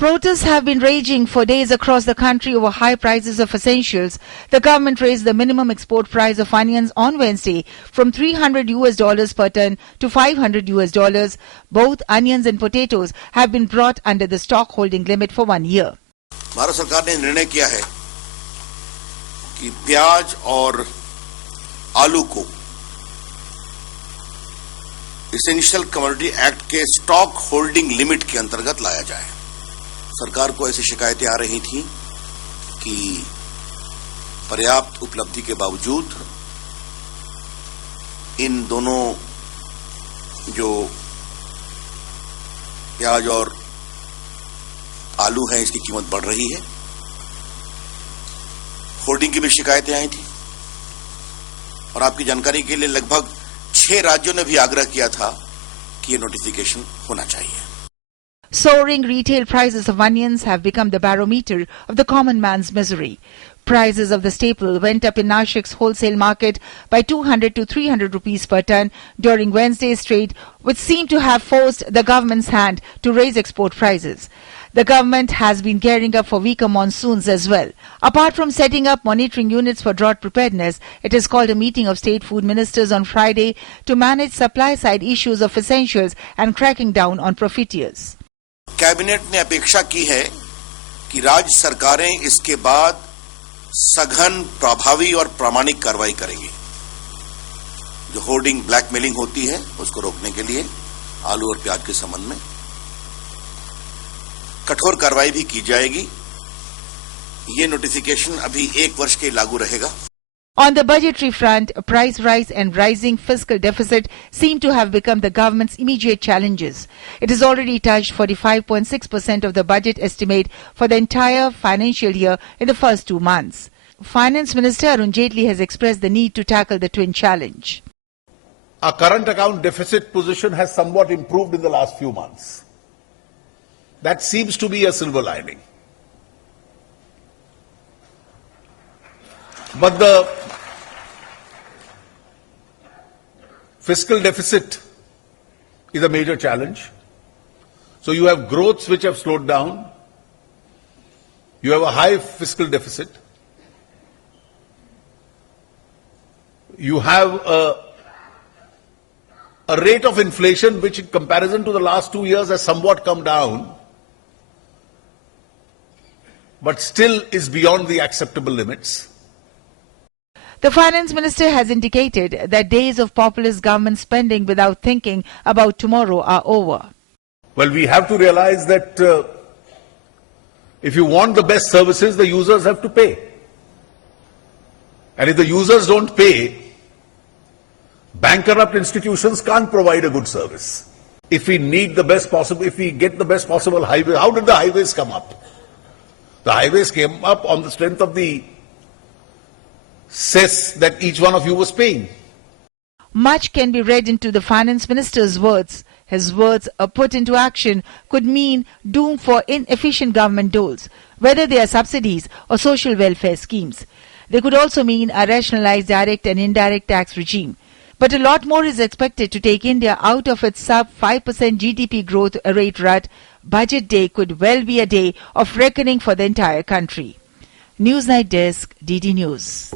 Protests have been raging for days across the country over high prices of essentials. The government raised the minimum export price of onions on Wednesday from $300 per ton to $500. Both onions and potatoes have been brought under the stock holding limit for 1 year. Bharat सरकार ने निर्णय किया है कि प्याज और आलू को एसेंशियल कमोडिटी एक्ट के स्टॉक होल्डिंग लिमिट के अंतर्गत लाया जाए। सरकार को ऐसी शिकायतें आ रही थी कि पर्याप्त उपलब्धि के बावजूद इन दोनों जो प्याज और आलू है इसकी कीमत बढ़ रही है। होर्डिंग की भी शिकायतें आई थी और आपकी जानकारी के लिए लगभग 6 राज्यों ने भी आग्रह किया था कि ये नोटिफिकेशन होना चाहिए। Soaring retail prices of onions have become the barometer of the common man's misery. Prices of the staple went up in Nashik's wholesale market by 200 to 300 rupees per ton during Wednesday's trade, which seemed to have forced the government's hand to raise export prices. The government has been gearing up for weaker monsoons as well. Apart from setting up monitoring units for drought preparedness, it has called a meeting of state food ministers on Friday to manage supply-side issues of essentials and cracking down on profiteers. Cabinet ने अपेक्षा की है कि राज्य सरकारें इसके बाद सघन, प्रभावी और प्रामाणिक कार्रवाई करेंगी। जो होर्डिंग, ब्लैकमेलिंग होती है उसको रोकने के लिए आलू और प्याज के संबंध में कठोर कार्रवाई भी की जाएगी। ये नोटिफिकेशन अभी 1 वर्ष के लागू रहेगा। On the budgetary front, price rise and rising fiscal deficit seem to have become the government's immediate challenges. It has already touched 45.6% of the budget estimate for the entire financial year in the first 2 months. Finance Minister Arun Jaitley has expressed the need to tackle the twin challenge. Our current account deficit position has somewhat improved in the last few months. That seems to be a silver lining. But the fiscal deficit is a major challenge. So you have growths which have slowed down. You have a high fiscal deficit. You have a rate of inflation which in comparison to the last 2 years has somewhat come down, but still is beyond the acceptable limits. The finance minister has indicated that days of populist government spending without thinking about tomorrow are over. Well, we have to realize that if you want the best services, the users have to pay. And if the users don't pay, bankrupt institutions can't provide a good service. If we need the best possible, if we get the best possible highway, how did the highways come up? The highways came up on the strength of the cess that each one of you was paying. Much can be read into the finance minister's words. His words, put into action, could mean doom for inefficient government doles, whether they are subsidies or social welfare schemes. They could also mean a rationalized direct and indirect tax regime. But a lot more is expected to take India out of its sub-5% GDP growth rate rut. Budget day could well be a day of reckoning for the entire country. Newsnight Desk, DD News.